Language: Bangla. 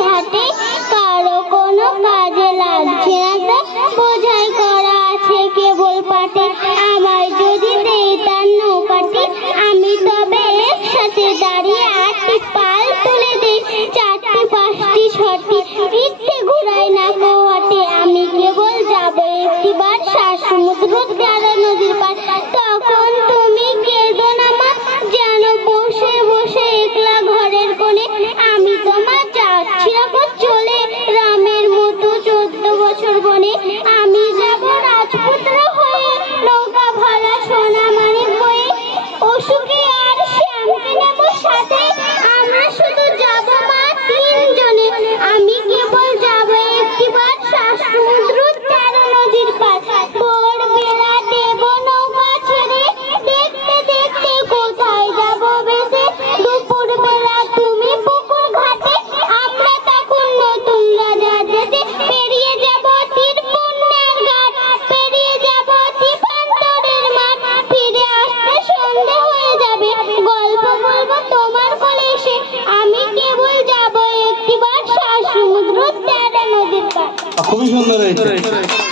ঘাটে। কারও কোনো কাজে লাগছে বোঝাই করা আছে কেবল পাটে। আমার যদি দেয় তার নৌকাটি আমি তবে একসাথে দাঁড়িয়ে groupe de la あコミュニケーション